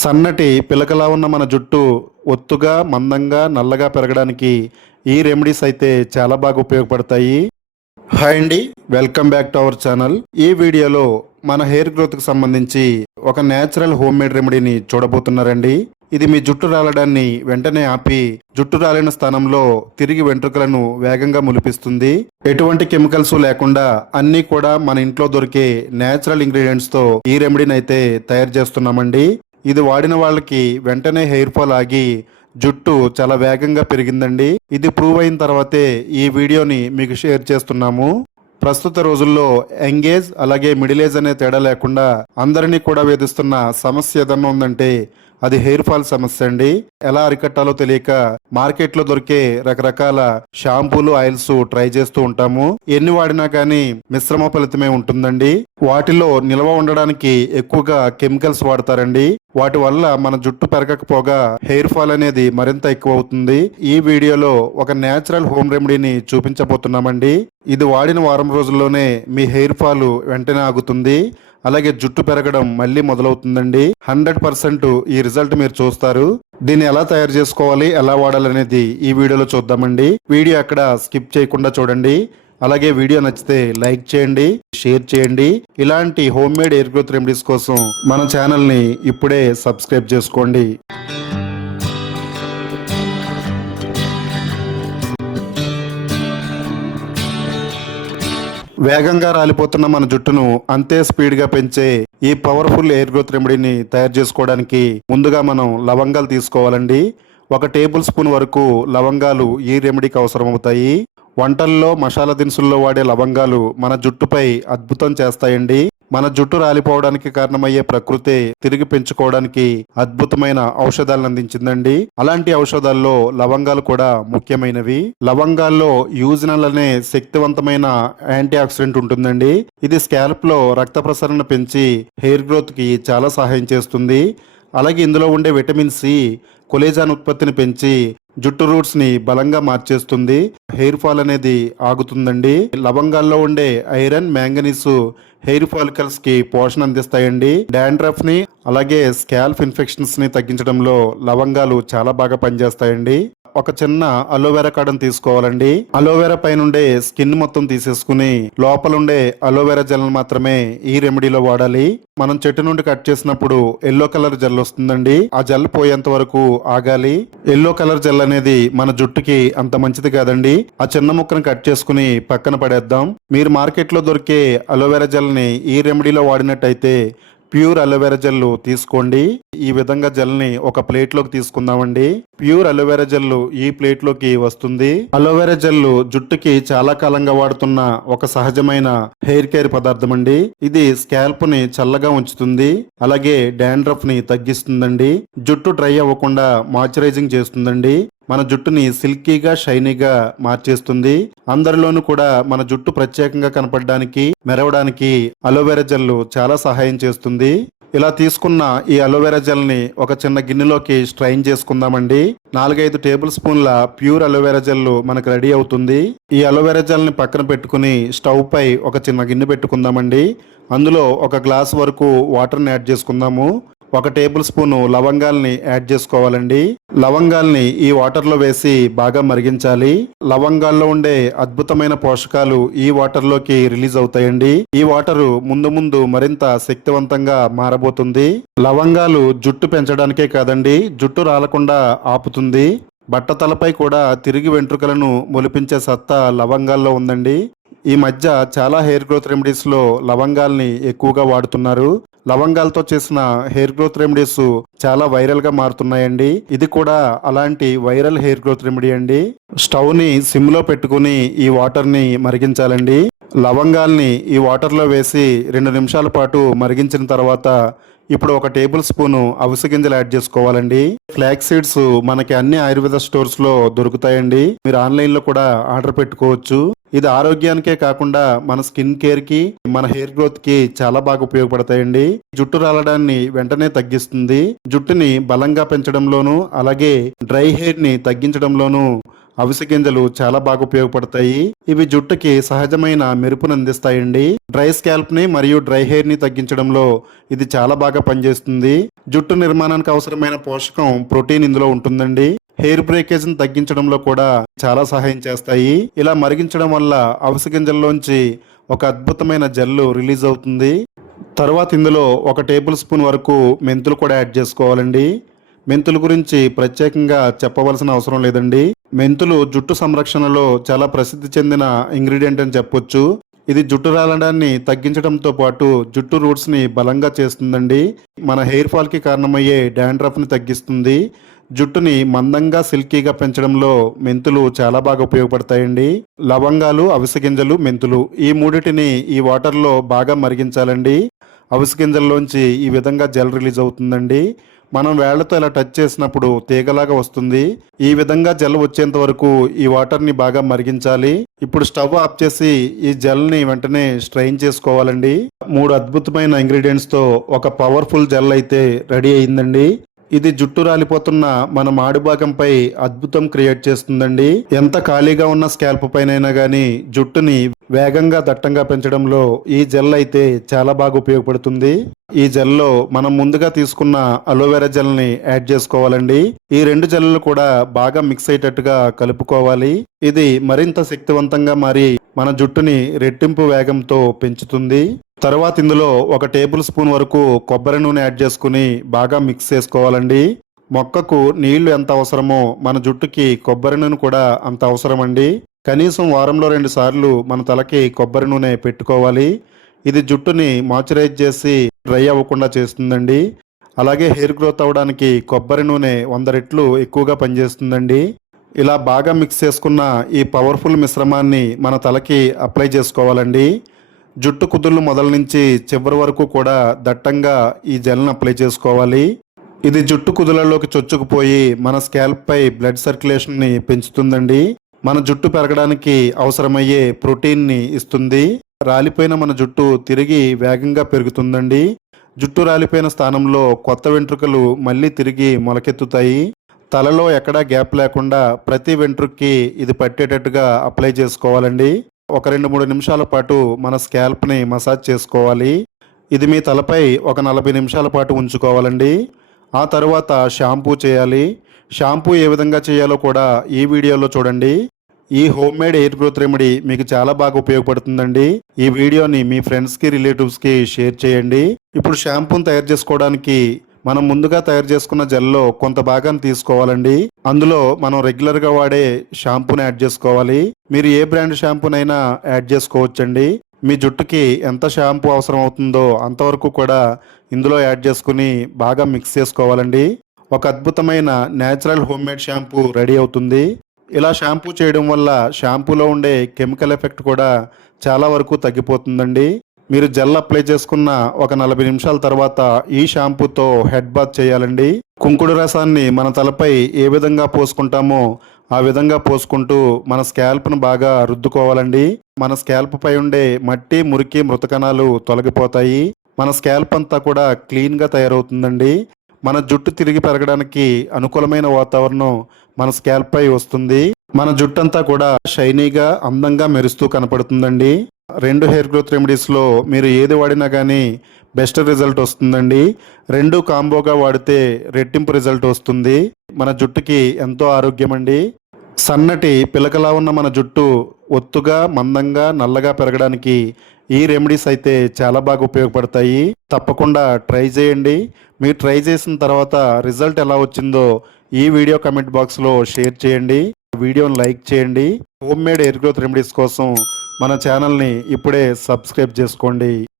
సన్నటి పిలకలా ఉన్న మన జుట్టు ఒత్తుగా మందంగా నల్లగా పెరగడానికి ఈ రెమెడీస్ అయితే చాలా బాగా ఉపయోగపడతాయి. హాయ్ అండి, welcome back to our channel. ఈ వీడియోలో మన హెయిర్ గ్రోత్కి సంబంధించి ఒక న్యాచురల్ హోమ్ మేడ్ రెమెడీని చూడబోతున్నారండి. ఇది మీ జుట్టు రాలడాన్ని వెంటనే ఆపి జుట్టు రాలిన స్థానంలో తిరిగి వెంట్రుకలను వేగంగా ములిపిస్తుంది. ఎటువంటి కెమికల్స్ లేకుండా అన్నీ కూడా మన ఇంట్లో దొరికే న్యాచురల్ ఇంగ్రీడియంట్స్ తో ఈ రెమెడీని అయితే తయారు చేస్తున్నామండి. ఇది వాడిన వాళ్ళకి వెంటనే హెయిర్ ఫాల్ ఆగి జుట్టు చాలా వేగంగా పెరిగిందండి. ఇది ప్రూవ్ అయిన తర్వాతే ఈ వీడియోని మీకు షేర్ చేస్తున్నాము. ప్రస్తుత రోజుల్లో యంగేజ్ అలాగే మిడిల్ ఏజ్ అనే తేడా లేకుండా అందరినీ కూడా వేధిస్తున్న సమస్య ఏదన్నా ఉందంటే అది హెయిర్ ఫాల్ సమస్య అండి. ఎలా అరికట్టాలో తెలియక మార్కెట్లో దొరికే రకరకాల షాంపూలు ఆయిల్స్ ట్రై చేస్తూ ఉంటాము. ఎన్ని వాడినా కానీ మిశ్రమ ఫలితమే ఉంటుందండి. వాటిలో నిల్వ ఉండడానికి ఎక్కువగా కెమికల్స్ వాడతారండి. వాటి వల్ల మన జుట్టు పెరగకపోగా హెయిర్ ఫాల్ అనేది మరింత ఎక్కువ అవుతుంది. ఈ వీడియోలో ఒక న్యాచురల్ హోమ్ రెమెడీని చూపించబోతున్నామండి. ఇది వాడిన వారం రోజుల్లోనే మీ హెయిర్ ఫాల్ వెంటనే ఆగుతుంది. అలాగే జుట్టు పెరగడం మళ్ళీ మొదలవుతుందండి. 100% ఈ రిజల్ట్ మీరు చూస్తారు. దీన్ని ఎలా తయారు చేసుకోవాలి, ఎలా వాడాలనేది ఈ వీడియోలో చూద్దామండి. వీడియో అక్కడ స్కిప్ చేయకుండా చూడండి. అలాగే వీడియో నచ్చితే లైక్ చేయండి, షేర్ చేయండి. ఇలాంటి home made hair growth remedies కోసం మన ఛానల్ని ఇప్పుడే సబ్స్క్రైబ్ చేసుకోండి. వేగంగా రాలిపోతున్న మన జుట్టును అంతే స్పీడ్గా పెంచే ఈ పవర్ఫుల్ హెయిర్ గ్రోత్ రెమెడీని తయారు చేసుకోవడానికి ముందుగా మనం లవంగాలు తీసుకోవాలండి. 1 టేబుల్ స్పూన్ వరకు లవంగాలు ఈ రెమెడీకి అవసరమవుతాయి. వంటల్లో మసాలా దినుసుల్లో వాడే లవంగాలు మన జుట్టుపై అద్భుతం చేస్తాయండి. మన జుట్టు రాలిపోవడానికి కారణమయ్యే ప్రకృతి తిరిగి పెంచుకోవడానికి అద్భుతమైన ఔషధాలను అందించిందండి. అలాంటి ఔషధాల్లో లవంగాలు కూడా ముఖ్యమైనవి. లవంగాల్లో యూజినల్ అనే శక్తివంతమైన యాంటీ ఆక్సిడెంట్ ఉంటుందండి. ఇది స్కాల్ప్ లో రక్త ప్రసరణ పెంచి హెయిర్ గ్రోత్ కి చాలా సహాయం చేస్తుంది. అలాగే ఇందులో ఉండే విటమిన్ సి కొలేజాన్ ఉత్పత్తిని పెంచి జుట్టు రూట్స్ ని బలంగా మార్చేస్తుంది. హెయిర్ ఫాల్ అనేది ఆగుతుందండి. లవంగాల్లో ఉండే ఐరన్, మ్యాంగనీస్ హెయిర్ ఫాలికల్స్ కి పోషణ అందిస్తాయండి. డాండ్రఫ్ ని అలాగే స్కాల్ప్ ఇన్ఫెక్షన్స్ ని తగ్గించడంలో లవంగాలు చాలా బాగా పనిచేస్తాయండి. ఒక చిన్న అలోవెరా కాడను తీసుకోవాలండి. అలోవెరా పైనుండే స్కిన్ మొత్తం తీసేసుకుని లోపలుండే అలోవెరా జెల్ మాత్రమే ఈ రెమెడీలో వాడాలి. మనం చెట్టు నుండి కట్ చేసినప్పుడు ఎల్లో కలర్ జెల్ వస్తుందండి. ఆ జెల్ పోయేంత వరకు ఆగాలి. ఎల్లో కలర్ జెల్ అనేది మన జుట్టుకి అంత మంచిది కాదండి. ఆ చిన్న ముక్కను కట్ చేసుకుని పక్కన పడేద్దాం. మీరు మార్కెట్ లో దొరికే అలోవెరా జెల్ ని ఈ రెమెడీలో వాడినట్టయితే ప్యూర్ అలోవెరా జెల్ తీసుకోండి. ఈ విధంగా జెల్ ని ఒక ప్లేట్ లోకి తీసుకుందామండి. ప్యూర్ అలోవెరా జెల్ ఈ ప్లేట్ లోకి వస్తుంది. అలోవెరా జెల్ జుట్టుకి చాలా కాలంగా వాడుతున్న ఒక సహజమైన హెయిర్ కేర్ పదార్థం అండి. ఇది స్కాల్ప్ ని చల్లగా ఉంచుతుంది. అలాగే డాండ్రఫ్ ని తగ్గిస్తుందండి. జుట్టు డ్రై అవ్వకుండా మాయిశ్చరైజింగ్ చేస్తుందండి. మన జుట్టుని సిల్కీగా షైనీగా మార్చేస్తుంది. అందరిలోనూ కూడా మన జుట్టు ప్రత్యేకంగా కనపడడానికి మెరవడానికి అలోవెరా జెల్ చాలా సహాయం చేస్తుంది. ఇలా తీసుకున్న ఈ అలోవెరా జెల్ ని ఒక చిన్న గిన్నెలోకి స్ట్రైన్ చేసుకుందామండి. 4-5 టేబుల్ స్పూన్ల ప్యూర్ అలోవెరా జెల్ మనకు రెడీ అవుతుంది. ఈ అలోవెరా జెల్ ని పక్కన పెట్టుకుని స్టవ్ పై ఒక చిన్న గిన్నె పెట్టుకుందామండి. అందులో 1 గ్లాస్ వరకు వాటర్ని యాడ్ చేసుకుందాము. 1 టేబుల్ స్పూన్ లవంగాల్ని యాడ్ చేసుకోవాలండి. లవంగాల్ని ఈ వాటర్ లో వేసి బాగా మరిగించాలి. లవంగాల్లో ఉండే అద్భుతమైన పోషకాలు ఈ వాటర్ లోకి రిలీజ్ అవుతాయండి. ఈ వాటర్ ముందు ముందు మరింత శక్తివంతంగా మారబోతుంది. లవంగాలు జుట్టు పెంచడానికే కాదండి, జుట్టు రాలకుండా ఆపుతుంది. బట్టతలపై కూడా తిరిగి వెంట్రుకలను మొలిపించే సత్తా లవంగాల్లో ఉందండి. ఈ మధ్య చాలా హెయిర్ గ్రోత్ రెమెడీస్ లో లవంగాల్ని ఎక్కువగా వాడుతున్నారు. లవంగాలతో చేసిన హెయిర్ గ్రోత్ రెమెడీస్ చాలా వైరల్ గా మారుతున్నాయండి. ఇది కూడా అలాంటి వైరల్ హెయిర్ గ్రోత్ రెమెడీ అండి. స్టవ్ ని సిమ్ లో పెట్టుకుని ఈ వాటర్ ని మరిగించాలండి. లవంగాల్ని ఈ వాటర్ లో వేసి 2 నిమిషాల పాటు మరిగించిన తర్వాత ఇప్పుడు 1 టేబుల్ స్పూన్ అవిసె గింజలు యాడ్ చేసుకోవాలండి. ఫ్లాక్స్ సీడ్స్ మనకి అన్ని ఆయుర్వేద స్టోర్స్ లో దొరుకుతాయండి. మీరు ఆన్లైన్ లో కూడా ఆర్డర్ పెట్టుకోవచ్చు. ఇది ఆరోగ్యానికే కాకుండా మన స్కిన్ కేర్ కి, మన హెయిర్ గ్రోత్ కి చాలా బాగా ఉపయోగపడతాయండి. జుట్టు రాలడాన్ని వెంటనే తగ్గిస్తుంది. జుట్టుని బలంగా పెంచడంలోను అలాగే డ్రై హెయిర్ ని తగ్గించడంలోను అవిసె గింజలు చాలా బాగా ఉపయోగపడతాయి. ఇవి జుట్టుకి సహజమైన మెరుపును అందిస్తాయండి. డ్రై స్కాల్ప్ ని మరియు డ్రై హెయిర్ ని తగ్గించడంలో ఇది చాలా బాగా పనిచేస్తుంది. జుట్టు నిర్మాణానికి అవసరమైన పోషకం ప్రోటీన్ ఇందులో ఉంటుందండి. హెయిర్ బ్రేకేజ్ ని తగ్గించడంలో కూడా చాలా సహాయం చేస్తాయి. ఇలా మరిగించడం వల్ల అవిసె గింజల్లోంచి ఒక అద్భుతమైన జెల్ రిలీజ్ అవుతుంది. తర్వాత ఇందులో 1 టేబుల్ స్పూన్ వరకు మెంతులు కూడా యాడ్ చేసుకోవాలండి. మెంతుల గురించి ప్రత్యేకంగా చెప్పవలసిన అవసరం లేదండి. మెంతులు జుట్టు సంరక్షణలో చాలా ప్రసిద్ధి చెందిన ఇంగ్రీడియంట్ అని చెప్పొచ్చు. ఇది జుట్టు రాలడాన్ని తగ్గించడంతో పాటు జుట్టు రూట్స్ ని బలంగా చేస్తుందండి. మన హెయిర్ ఫాల్ కి కారణమయ్యే డాండ్రఫ్ ని తగ్గిస్తుంది. జుట్టుని మందంగా సిల్కీగా పెంచడంలో మెంతులు చాలా బాగా ఉపయోగపడతాయండి. లవంగాలు, అవిసె గింజలు, మెంతులు ఈ మూడిటిని ఈ వాటర్లో బాగా మరిగించాలండి. అవిసె గింజల్లోంచి ఈ విధంగా జెల్ రిలీజ్ అవుతుందండి. మనం వేళ్లతో ఇలా టచ్ చేసినప్పుడు తీగలాగా వస్తుంది. ఈ విధంగా జెల్ వచ్చేంత వరకు ఈ వాటర్ని బాగా మరిగించాలి. ఇప్పుడు స్టవ్ ఆఫ్ చేసి ఈ జెల్ని వెంటనే స్ట్రెయిన్ చేసుకోవాలండి. 3 అద్భుతమైన ఇంగ్రీడియంట్స్ తో ఒక పవర్ఫుల్ జెల్ అయితే రెడీ అయిందండి. ఇది జుట్టు రాలిపోతున్న మన మాడు భాగంపై అద్భుతం క్రియేట్ చేస్తుందండి. ఎంత ఖాళీగా ఉన్న స్కాల్ప్ పైనైనా కానీ జుట్టుని వేగంగా దట్టంగా పెంచడంలో ఈ జెల్ అయితే చాలా బాగా ఉపయోగపడుతుంది. ఈ జెల్లో మనం ముందుగా తీసుకున్న అలోవెరా జెల్ ని యాడ్ చేసుకోవాలండి. ఈ 2 జెల్లు కూడా బాగా మిక్స్ అయ్యేటట్టుగా కలుపుకోవాలి. ఇది మరింత శక్తివంతంగా మారి మన జుట్టుని రెట్టింపు వేగంతో పెంచుతుంది. తర్వాత ఇందులో 1 టేబుల్ స్పూన్ వరకు కొబ్బరి నూనె యాడ్ చేసుకుని బాగా మిక్స్ చేసుకోవాలండి. మొక్కకు నీళ్లు ఎంత అవసరమో మన జుట్టుకి కొబ్బరి నూనె కూడా అంత అవసరం అండి. కనీసం వారంలో 2 సార్లు మన తలకి కొబ్బరి నూనె పెట్టుకోవాలి. ఇది జుట్టుని మాయిశ్చరైజ్ చేసి డ్రై అవ్వకుండా చేస్తుందండి. అలాగే హెయిర్ గ్రోత్ అవ్వడానికి కొబ్బరి నూనె 100 రెట్లు ఎక్కువగా పనిచేస్తుందండి. ఇలా బాగా మిక్స్ చేసుకున్న ఈ పవర్ఫుల్ మిశ్రమాన్ని మన తలకి అప్లై చేసుకోవాలండి. జుట్టు కుదుళ్ళు మొదల నుంచి చివరి వరకు కూడా దట్టంగా ఈ జెల్ని అప్లై చేసుకోవాలి. ఇది జుట్టు కుదులలోకి చొచ్చుకుపోయి మన స్కాల్ప్ పై బ్లడ్ సర్క్యులేషన్ని పెంచుతుందండి. మన జుట్టు పెరగడానికి అవసరమయ్యే ప్రోటీన్ని ఇస్తుంది. రాలిపోయిన మన జుట్టు తిరిగి వేగంగా పెరుగుతుందండి. జుట్టు రాలిపోయిన స్థానంలో కొత్త వెంట్రుకలు మళ్ళీ తిరిగి మొలకెత్తుతాయి. తలలో ఎక్కడా గ్యాప్ లేకుండా ప్రతి వెంట్రుక్కి ఇది పట్టేటట్టుగా అప్లై చేసుకోవాలండి. ఒక 2-3 నిమిషాల పాటు మన స్కాల్ప్ని మసాజ్ చేసుకోవాలి. ఇది మీ తలపై ఒక 40 నిమిషాల పాటు ఉంచుకోవాలండి. ఆ తర్వాత షాంపూ చేయాలి. షాంపూ ఏ విధంగా చేయాలో కూడా ఈ వీడియోలో చూడండి. ఈ home made hair growth remedy మీకు చాలా బాగా ఉపయోగపడుతుందండి. ఈ వీడియోని మీ ఫ్రెండ్స్కి, రిలేటివ్స్కి షేర్ చేయండి. ఇప్పుడు షాంపూని తయారు చేసుకోవడానికి మనం ముందుగా తయారు చేసుకున్న జెల్లో కొంత భాగాన్ని తీసుకోవాలండి. అందులో మనం రెగ్యులర్గా వాడే షాంపూని యాడ్ చేసుకోవాలి. మీరు ఏ బ్రాండ్ షాంపూనైనా యాడ్ చేసుకోవచ్చండి. మీ జుట్టుకి ఎంత షాంపూ అవసరం అవుతుందో అంతవరకు కూడా ఇందులో యాడ్ చేసుకుని బాగా మిక్స్ చేసుకోవాలండి. ఒక అద్భుతమైన natural home made shampoo ready అవుతుంది. ఇలా షాంపూ చేయడం వల్ల షాంపూలో ఉండే కెమికల్ ఎఫెక్ట్ కూడా చాలా వరకు తగ్గిపోతుందండి. మీరు జెల్ అప్లై చేసుకున్న ఒక 40 నిమిషాల తర్వాత ఈ షాంపూతో హెడ్ బాత్ చేయాలండి. కుంకుడు రసాన్ని మన తలపై ఏ విధంగా పోసుకుంటామో ఆ విధంగా పోసుకుంటూ మన స్కాల్ప్ను బాగా రుద్దుకోవాలండి. మన స్కాల్ప్ పై ఉండే మట్టి, మురికి, మృతకణాలు తొలగిపోతాయి. మన స్కాల్ప్ అంతా కూడా క్లీన్గా తయారవుతుందండి. మన జుట్టు తిరిగి పెరగడానికి అనుకూలమైన వాతావరణం మన స్కాల్ప్ పై వస్తుంది. మన జుట్టు అంతా కూడా షైనీగా, అందంగా మెరుస్తూ కనపడుతుందండి. 2 హెయిర్ గ్రోత్ రెమెడీస్లో మీరు ఏది వాడినా కానీ బెస్ట్ రిజల్ట్ వస్తుందండి. 2 కాంబోగా వాడితే రెట్టింపు రిజల్ట్ వస్తుంది. మన జుట్టుకి ఎంతో ఆరోగ్యం అండి. సన్నటి పిలకలా ఉన్న మన జుట్టు ఒత్తుగా, మందంగా, నల్లగా పెరగడానికి ఈ రెమెడీస్ అయితే చాలా బాగా ఉపయోగపడతాయి. తప్పకుండా ట్రై చేయండి. మీరు ట్రై చేసిన తర్వాత రిజల్ట్ ఎలా వచ్చిందో ఈ వీడియో కమెంట్ బాక్స్లో షేర్ చేయండి. వీడియోని లైక్ చేయండి. Home made hair growth remedies కోసం మన ఛానల్ని ఇప్పుడే సబ్స్క్రైబ్ చేసుకోండి.